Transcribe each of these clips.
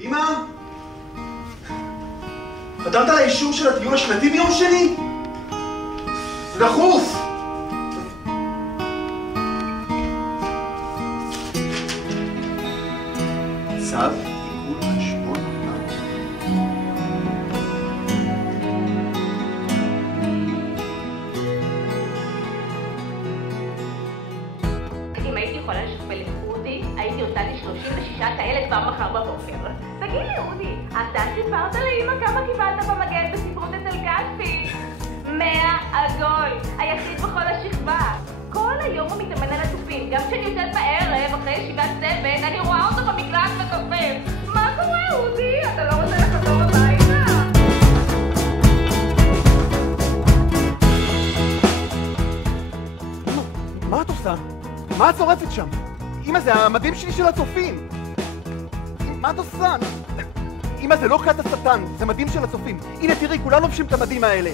אמא? חתמת על האישור של הטיול השנתי ביום שני? זה דחוף! צו עיקול חשבון בנק. אם הייתי יכולה לשכפל את אודי, הייתי עושה לי 36 כאלה כבר מחר בבוקר. תגיד לי אודי, אתה סיפרת לאמא כמה קיבלת במגן בספרות אצל גספי? 100 עגול, היחיד בכל השכבה. כל היום הוא מתאמן על התופים, גם כשאני יוצאת בערב אחרי ישיבת צוות, אני רואה אותו במקלט ותופף. מה קורה אודי? אתה לא רוצה לחזור הביתה? מה את עושה? מה את שורפת שם? אמא, זה המדים שלי של הצופים! מה את עושה? אמא, זה לא כת השטן, זה מדים של הצופים. הנה תראי, כולם לובשים את המדים האלה.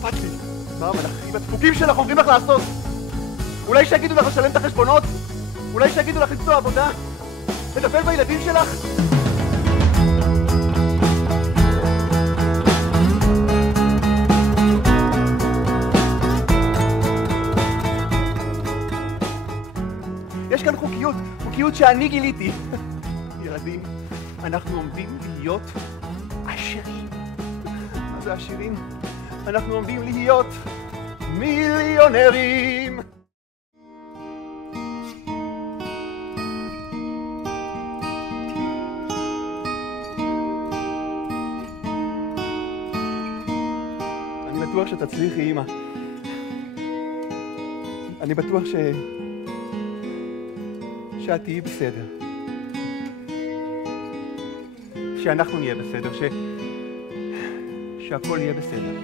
אכפת לי. מה המלאכים הדפוקים שלך אומרים לך לעשות? אולי שיגידו לך לשלם את החשבונות? אולי שיגידו לך למצוא עבודה? לטפל בילדים שלך? יש כאן חוקיות שאני גיליתי. ילדים, אנחנו עומדים להיות עשירים. מה זה עשירים? אנחנו עומדים להיות מיליונרים. אני בטוח שתצליחי, אמא. אני בטוח שאת תהיי בסדר. שאנחנו נהיה בסדר, שהכל יהיה בסדר.